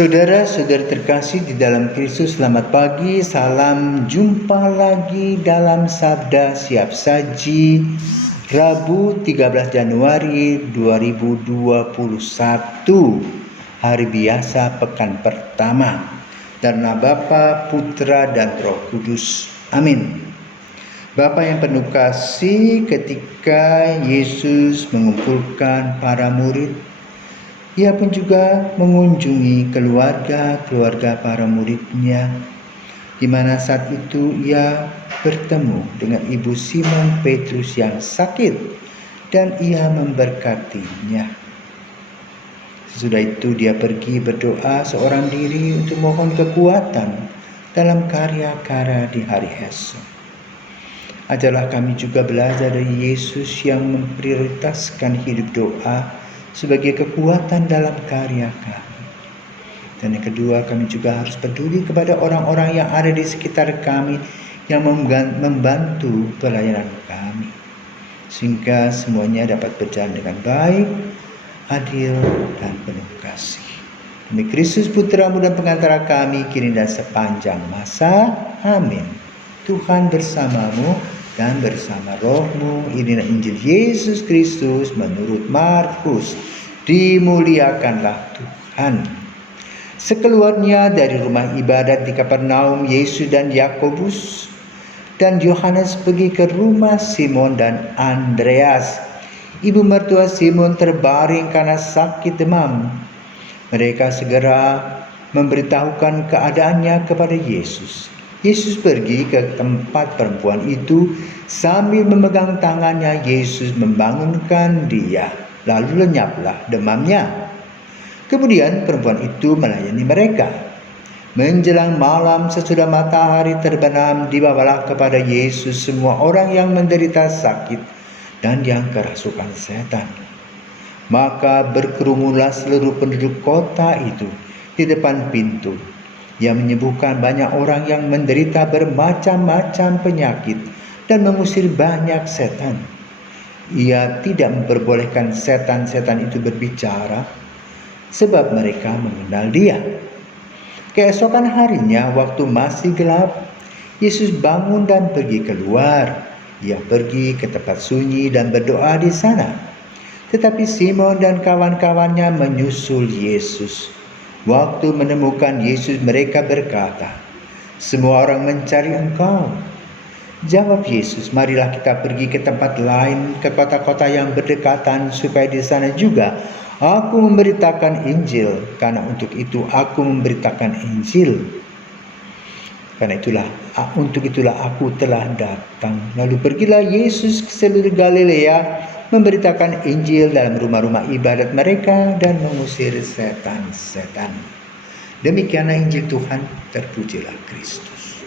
Saudara-saudara terkasih di dalam Kristus, selamat pagi, salam jumpa lagi dalam Sabda Siap Saji Rabu 13 Januari 2021, hari biasa pekan pertama. Karena Bapa, Putra dan Roh Kudus. Amin. Bapa yang penuh kasih, ketika Yesus mengumpulkan para murid, Ia pun juga mengunjungi keluarga para muridnya, di mana saat itu Ia bertemu dengan ibu Simon Petrus yang sakit dan Ia memberkatinya. Sesudah itu Dia pergi berdoa seorang diri untuk mohon kekuatan dalam karya-karya di hari esok. Ajarlah kami juga belajar dari Yesus yang memprioritaskan hidup doa sebagai kekuatan dalam karya kami. Dan yang kedua, kami juga harus peduli kepada orang-orang yang ada di sekitar kami yang membantu pelayanan kami, sehingga semuanya dapat berjalan dengan baik, adil, dan penuh kasih. Demi Kristus Putramu dan pengantara kami, kini dan sepanjang masa. Amin. Tuhan bersamamu dan bersama rohmu. Inilah Injil Yesus Kristus menurut Markus. Dimuliakanlah Tuhan. Sekeluarnya dari rumah ibadat di Kapernaum, Yesus dan Yakobus dan Yohanes pergi ke rumah Simon dan Andreas. Ibu mertua Simon terbaring karena sakit demam. Mereka segera memberitahukan keadaannya kepada Yesus. Yesus pergi ke tempat perempuan itu, sambil memegang tangannya Yesus membangunkan dia, lalu lenyaplah demamnya. Kemudian perempuan itu melayani mereka. Menjelang malam sesudah matahari terbenam, dibawalah kepada Yesus semua orang yang menderita sakit dan yang kerasukan setan. Maka berkerumunlah seluruh penduduk kota itu di depan pintu. Ia menyembuhkan banyak orang yang menderita bermacam-macam penyakit dan mengusir banyak setan. Ia tidak memperbolehkan setan-setan itu berbicara, sebab mereka mengenal Dia. Keesokan harinya, waktu masih gelap, Yesus bangun dan pergi keluar. Ia pergi ke tempat sunyi dan berdoa di sana. Tetapi Simon dan kawan-kawannya menyusul Yesus. Waktu menemukan Yesus, mereka berkata, "Semua orang mencari Engkau." Jawab Yesus, "Marilah kita pergi ke tempat lain, ke kota-kota yang berdekatan, supaya di sana juga aku memberitakan Injil. Karena untuk itu aku memberitakan Injil. Untuk itulah aku telah datang." Lalu pergilah Yesus ke seluruh Galilea, memberitakan Injil dalam rumah-rumah ibadat mereka dan mengusir setan-setan. Demikianlah Injil Tuhan, terpujilah Kristus.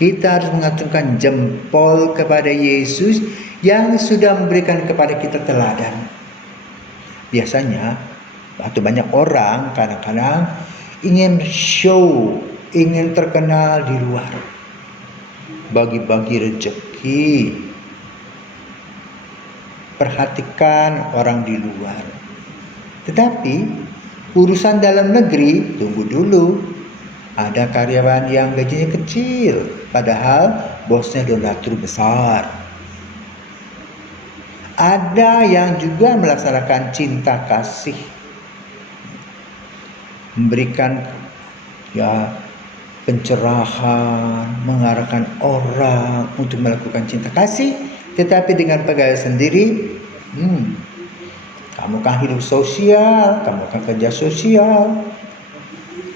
Kita harus mengacungkan jempol kepada Yesus yang sudah memberikan kepada kita teladan. Biasanya, atau banyak orang kadang-kadang ingin show, ingin terkenal di luar, bagi-bagi rezeki, perhatikan orang di luar. Tetapi urusan dalam negeri tunggu dulu. Ada karyawan yang gajinya kecil, padahal bosnya donatur besar. Ada yang juga melaksanakan cinta kasih, memberikan pencerahan, mengarahkan orang untuk melakukan cinta kasih, tetapi dengan pegawai sendiri, kamu kan hidup sosial, kamu kan kerja sosial.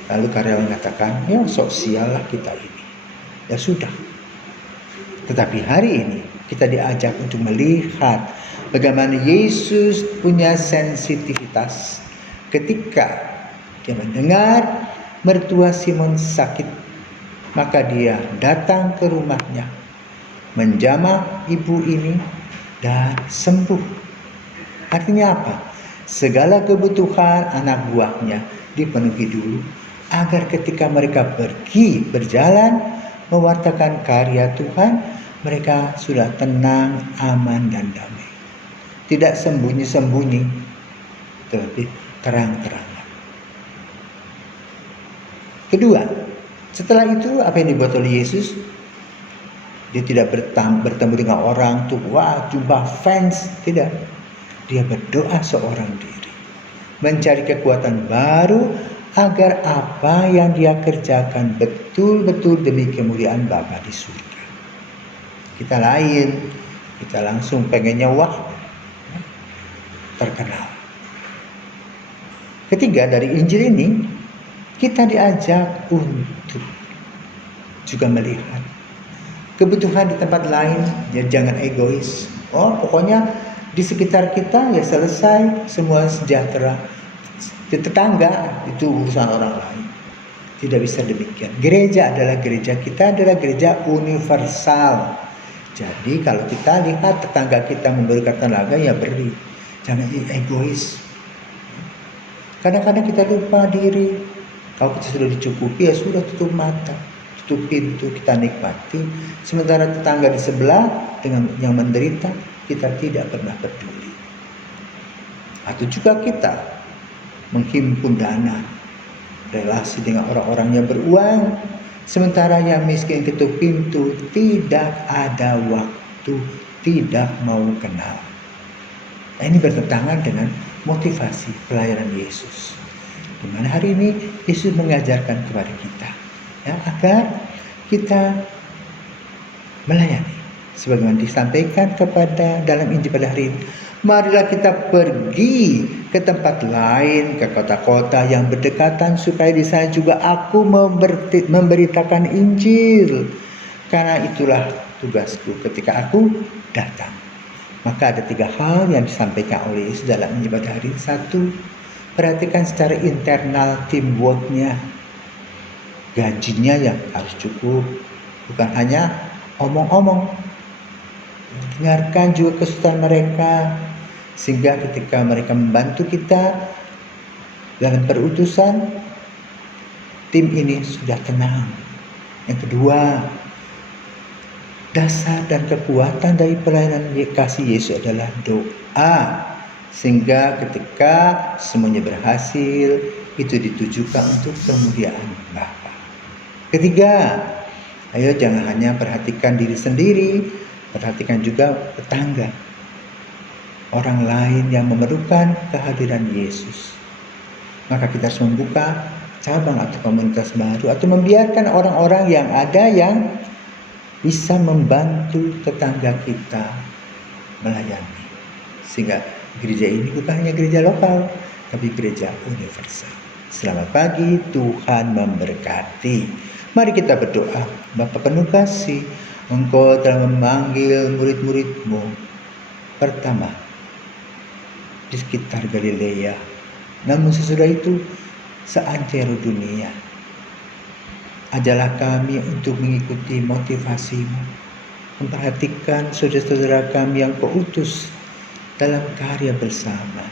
Lalu karyawan mengatakan, ya sosial lah kita ini. Ya sudah. Tetapi hari ini kita diajak untuk melihat bagaimana Yesus punya sensitivitas ketika dia mendengar mertua Simon sakit. Maka dia datang ke rumahnya, menjamah ibu ini dan sembuh. Artinya apa? Segala kebutuhan anak buahnya dipenuhi dulu, agar ketika mereka pergi berjalan mewartakan karya Tuhan, mereka sudah tenang, aman, dan damai. Tidak sembunyi-sembunyi, tetapi terang-terangan. Kedua, setelah itu apa yang dibuat oleh Yesus? Dia tidak bertemu dengan orang tuh, wah jumpa fans, tidak. Dia berdoa seorang diri, mencari kekuatan baru agar apa yang dia kerjakan betul-betul demi kemuliaan Bapa di surga. Kita lain, kita langsung pengennya wah, terkenal. Ketiga, dari Injil ini kita diajak untuk juga melihat kebutuhan di tempat lain, ya jangan egois. Oh, pokoknya di sekitar kita ya selesai, semua sejahtera. Di tetangga itu urusan orang lain. Tidak bisa demikian. Gereja kita adalah gereja universal. Jadi kalau kita lihat tetangga kita memberikan tenaga, ya beri. Jangan egois. Kadang-kadang kita lupa diri. Kalau kita sudah dicukupi, ya sudah, tutup mata, tutup pintu, kita nikmati. Sementara tetangga di sebelah dengan yang menderita, kita tidak pernah peduli. Atau juga kita menghimpun dana, relasi dengan orang-orang yang beruang, sementara yang miskin ketuk pintu tidak ada waktu, tidak mau kenal. Nah, ini bertentangan dengan motivasi pelayanan Yesus. Di mana hari ini Yesus mengajarkan kepada kita, ya, agar kita melayani sebagaimana disampaikan kepada dalam Injil pada hari ini. Marilah kita pergi ke tempat lain, ke kota-kota yang berdekatan, supaya di sana juga aku memberitakan Injil. Karena itulah tugasku ketika aku datang. Maka ada 3 hal yang disampaikan oleh Yesus dalam Injil pada hari ini. 1, perhatikan secara internal teamworknya, gajinya yang harus cukup, bukan hanya omong-omong. Dengarkan juga kesulitan mereka, sehingga ketika mereka membantu kita dalam perutusan, tim ini sudah tenang. Yang kedua, dasar dan kekuatan dari pelayanan kasih Yesus adalah doa, sehingga ketika semuanya berhasil, itu ditujukan untuk kemuliaan Bapa. Ketiga, ayo jangan hanya perhatikan diri sendiri, perhatikan juga tetangga, orang lain yang memerlukan kehadiran Yesus. Maka kita harus membuka cabang atau komunitas baru, atau membiarkan orang-orang yang ada yang bisa membantu tetangga kita melayani. Sehingga gereja ini bukan hanya gereja lokal, tapi gereja universal. Selamat pagi, Tuhan memberkati. Mari kita berdoa. Bapa penuh kasih, Engkau telah memanggil murid-murid-Mu pertama di sekitar Galilea, namun sesudah itu seantero dunia. Ajarlah kami untuk mengikuti motivasi-Mu, memperhatikan saudara-saudara kami yang Kau utus dalam karya bersama.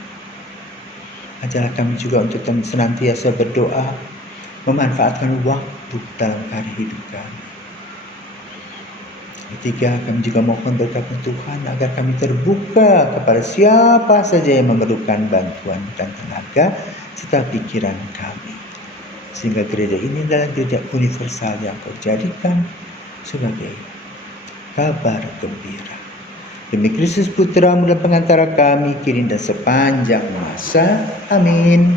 Ajarlah kami juga untuk senantiasa berdoa, memanfaatkan waktu dalam karya hidup kami. Ketiga, kami juga mohon berkat Tuhan agar kami terbuka kepada siapa saja yang memerlukan bantuan dan tenaga serta pikiran kami. Sehingga gereja ini adalah gereja universal yang Kau jadikan sebagai kabar gembira. Demi Kristus Putra-Mu dan pengantara kami, kini dan sepanjang masa. Amin.